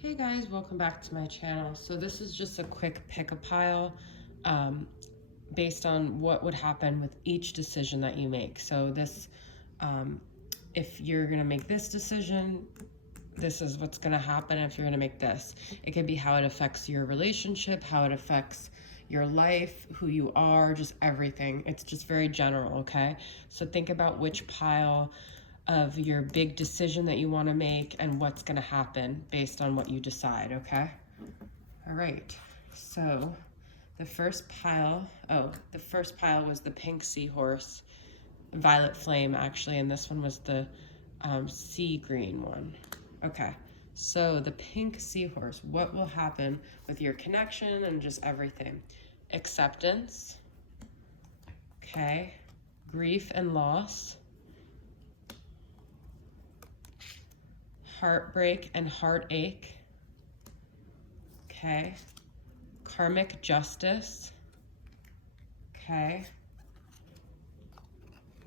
Hey guys, welcome back to my channel. So this is just a quick pick-a-pile based on what would happen with each decision that you make. So this, if you're gonna make this decision, this is what's gonna happen. If you're gonna make this, it could be how it affects your relationship, how it affects your life, who you are, just everything. It's just very general, okay? So think about which pile of your big decision that you want to make and what's going to happen based on what you decide, okay? All right, so the first pile was the pink seahorse, violet flame actually, and this one was the sea green one. Okay, so the pink seahorse, what will happen with your connection and just everything? Acceptance, okay, grief and loss, heartbreak and heartache, okay, karmic justice, okay,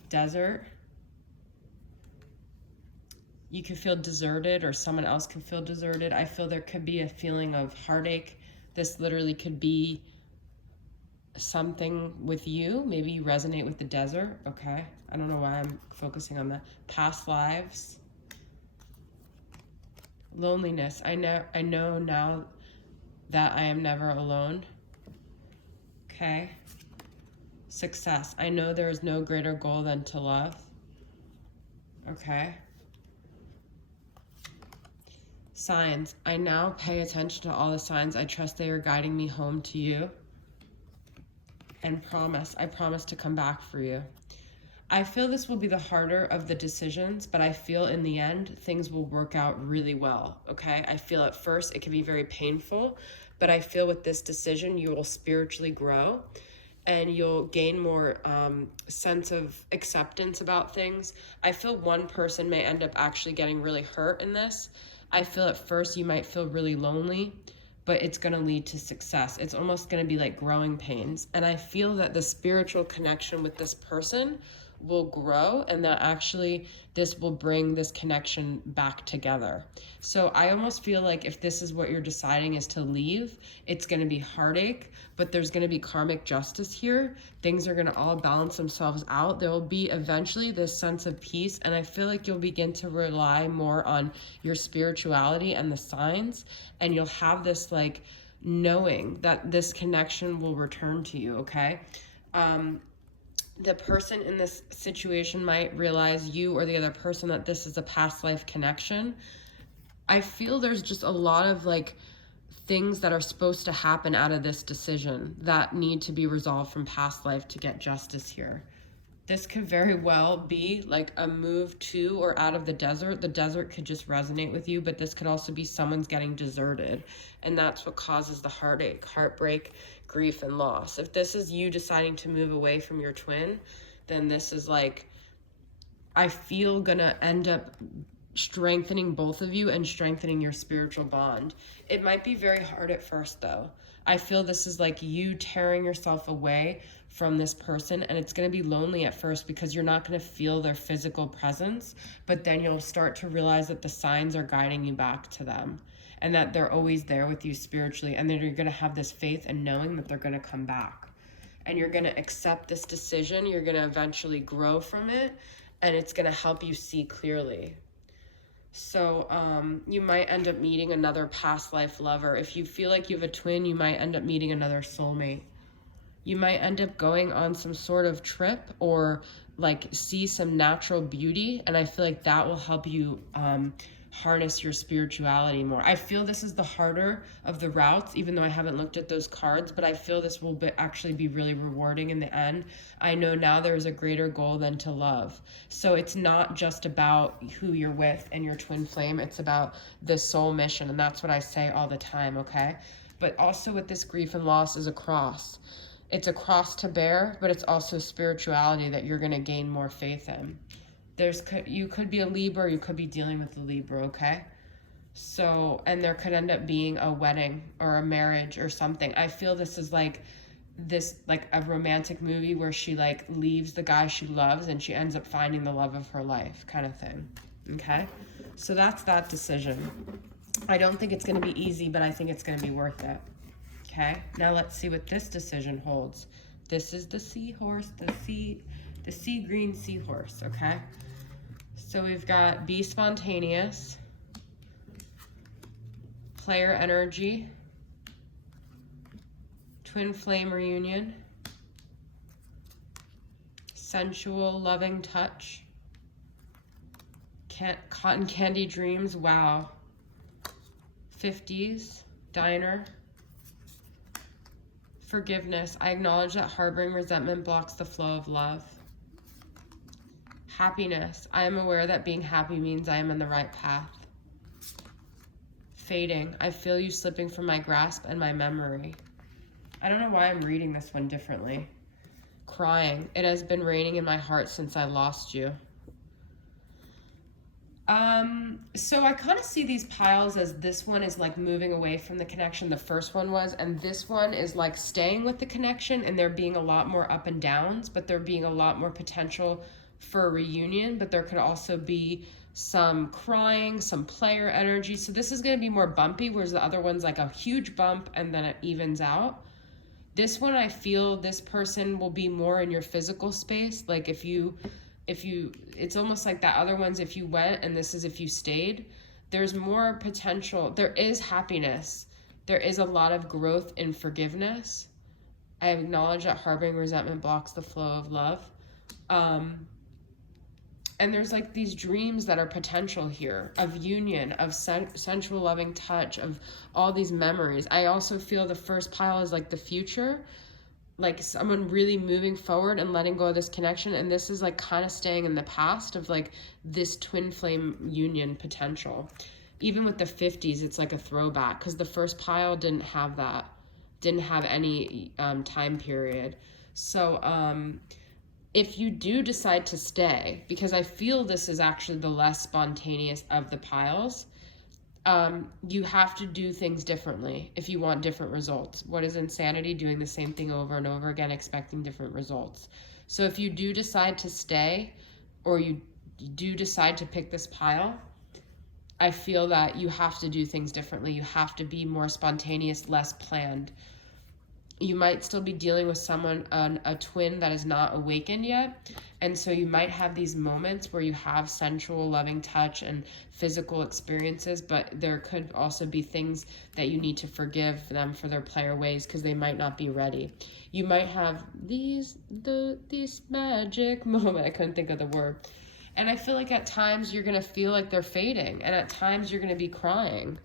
desert, you can feel deserted or someone else can feel deserted. I feel there could be a feeling of heartache. This literally could be something with you. Maybe you resonate with the desert, okay? I don't know why I'm focusing on that. Past lives, loneliness. I know now that I am never alone. Okay. Success. I know there is no greater goal than to love. Okay. Signs. I now pay attention to all the signs. I trust they are guiding me home to you. And promise. I promise to come back for you. I feel this will be the harder of the decisions, but I feel in the end, things will work out really well, okay? I feel at first it can be very painful, but I feel with this decision, you will spiritually grow and you'll gain more sense of acceptance about things. I feel one person may end up actually getting really hurt in this. I feel at first you might feel really lonely, but it's going to lead to success. It's almost going to be like growing pains. And I feel that the spiritual connection with this person will grow and that actually this will bring this connection back together. So I almost feel like if this is what you're deciding is to leave, it's going to be heartache, but there's going to be karmic justice here. Things are going to all balance themselves out. There will be eventually this sense of peace, and I feel like you'll begin to rely more on your spirituality and the signs, and you'll have this like knowing that this connection will return to you, okay? The person in this situation might realize, you or the other person, that this is a past life connection. I feel there's just a lot of like things that are supposed to happen out of this decision that need to be resolved from past life to get justice here. This could very well be like a move to or out of the desert. The desert could just resonate with you, but this could also be someone's getting deserted. And that's what causes the heartache, heartbreak, grief, and loss. If this is you deciding to move away from your twin, then this is like, I feel gonna end up strengthening both of you and strengthening your spiritual bond. It might be very hard at first though. I feel this is like you tearing yourself away from this person, and it's going to be lonely at first because you're not going to feel their physical presence, but then you'll start to realize that the signs are guiding you back to them and that they're always there with you spiritually, and then you're going to have this faith and knowing that they're going to come back, and you're going to accept this decision. You're going to eventually grow from it, and it's going to help you see clearly. So you might end up meeting another past life lover. If you feel like you have a twin, you might end up meeting another soulmate. You might end up going on some sort of trip or like see some natural beauty. And I feel like that will help you harness your spirituality more. I feel this is the harder of the routes, even though I haven't looked at those cards, but I feel this will actually be really rewarding in the end. I know now there's a greater goal than to love. So it's not just about who you're with and your twin flame. It's about the soul mission. And that's what I say all the time, okay? But also with this grief and loss is a cross. It's a cross to bear, but it's also spirituality that you're going to gain more faith in. You could be a Libra, you could be dealing with a Libra, okay? So, and there could end up being a wedding or a marriage or something. I feel this is like a romantic movie where she like leaves the guy she loves and she ends up finding the love of her life kind of thing, okay? So that's that decision. I don't think it's going to be easy, but I think it's going to be worth it. Okay, now let's see what this decision holds. This is the seahorse, the sea green seahorse, okay? So we've got be spontaneous, player energy, twin flame reunion, sensual loving touch, cotton candy dreams, wow, 50s, diner, forgiveness, I acknowledge that harboring resentment blocks the flow of love. Happiness, I am aware that being happy means I am in the right path. Fading, I feel you slipping from my grasp and my memory. I don't know why I'm reading this one differently. Crying, it has been raining in my heart since I lost you. So I kind of see these piles as this one is like moving away from the connection the first one was, and this one is like staying with the connection, and there being a lot more up and downs, but there being a lot more potential for a reunion, but there could also be some crying, some player energy. So this is going to be more bumpy, whereas the other one's like a huge bump and then it evens out. This one, I feel this person will be more in your physical space. Like if you, it's almost like that other one's if you went, and this is if you stayed. There's more potential. There is happiness. There is a lot of growth in forgiveness. I acknowledge that harboring resentment blocks the flow of love. And there's like these dreams that are potential here of union, of sensual loving touch, of all these memories. I also feel the first pile is like the future, like someone really moving forward and letting go of this connection. And this is like kind of staying in the past of like this twin flame union potential. Even with the 50s, it's like a throwback because the first pile didn't have that, didn't have any time period. So if you do decide to stay, because I feel this is actually the less spontaneous of the piles, you have to do things differently if you want different results. What is insanity? Doing the same thing over and over again, expecting different results. So if you do decide to stay, or you do decide to pick this pile, I feel that you have to do things differently. You have to be more spontaneous, less planned. You might still be dealing with someone, a twin that is not awakened yet. And so you might have these moments where you have sensual, loving touch and physical experiences, but there could also be things that you need to forgive them for their player ways because they might not be ready. You might have these magic moment. I couldn't think of the word. And I feel like at times you're going to feel like they're fading, and at times you're going to be crying.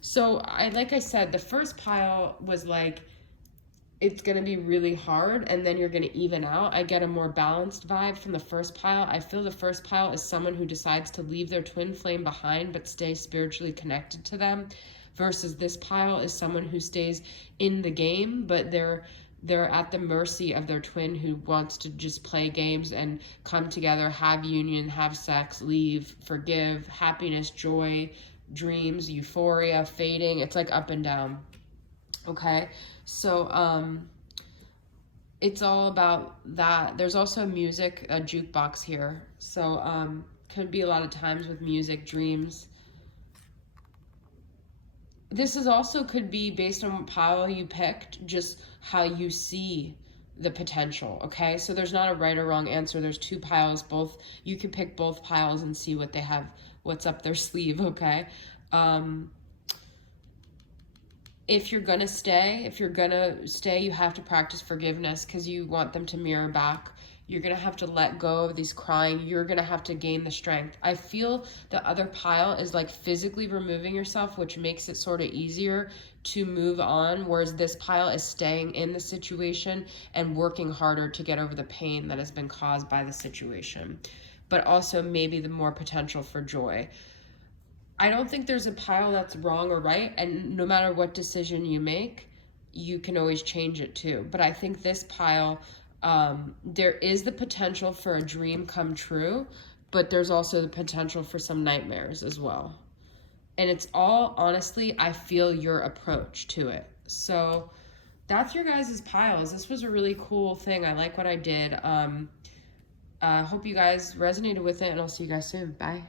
So like I said, the first pile was like, it's going to be really hard, and then you're going to even out. I get a more balanced vibe from the first pile. I feel the first pile is someone who decides to leave their twin flame behind but stay spiritually connected to them, versus this pile is someone who stays in the game, but they're at the mercy of their twin who wants to just play games and come together, have union, have sex, leave, forgive, happiness, joy, dreams, euphoria, fading. It's like up and down. Okay, so it's all about that. There's also music, a jukebox here. So could be a lot of times with music, dreams. This is also could be based on what pile you picked, just how you see the potential, okay? So there's not a right or wrong answer. There's two piles, both. You can pick both piles and see what they have, what's up their sleeve, okay? If you're gonna stay, you have to practice forgiveness because you want them to mirror back. You're gonna have to let go of these crying. You're gonna have to gain the strength. I feel the other pile is like physically removing yourself, which makes it sort of easier to move on, whereas this pile is staying in the situation and working harder to get over the pain that has been caused by the situation, but also maybe the more potential for joy. I don't think there's a pile that's wrong or right, and no matter what decision you make, you can always change it too. But I think this pile, there is the potential for a dream come true, but there's also the potential for some nightmares as well. And it's all, honestly, I feel your approach to it. So that's your guys' piles. This was a really cool thing. I like what I did. Hope you guys resonated with it, and I'll see you guys soon. Bye.